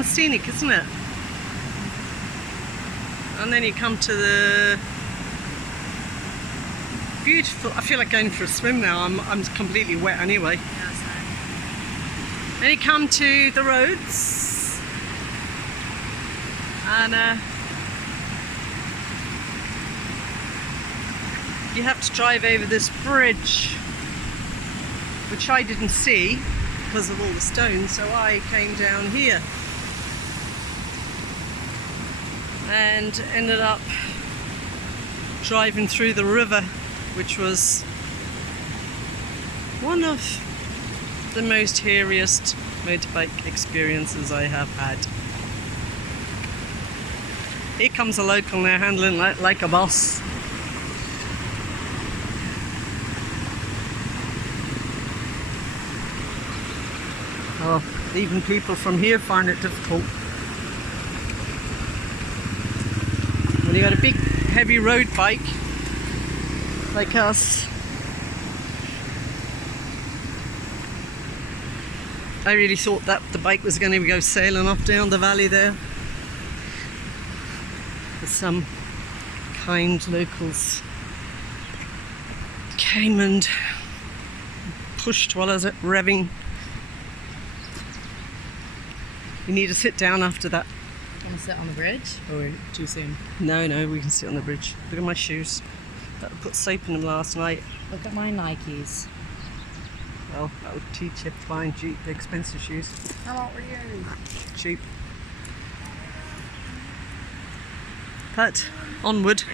and scenic, isn't it? And then you come to the beautiful, I feel like going for a swim now. I'm completely wet anyway. Yeah, same. Then you come to the roads, and you have to drive over this bridge, which I didn't see because of all the stones, so I came down here and ended up driving through the river, which was one of the most hairiest motorbike experiences I have had. Here comes a local now, handling like a boss. Oh, even people from here find it difficult. When you got a big heavy road bike like us, I really thought that the bike was going to go sailing off down the valley there. But some kind locals came and pushed while I was revving. You need to sit down after that. Want to sit on the bridge? Or too soon? No, we can sit on the bridge. Look at my shoes. I put soap in them last night. Look at my Nikes. Well, that would teach you flying cheap, expensive shoes. How old were you? Cheap. But onward.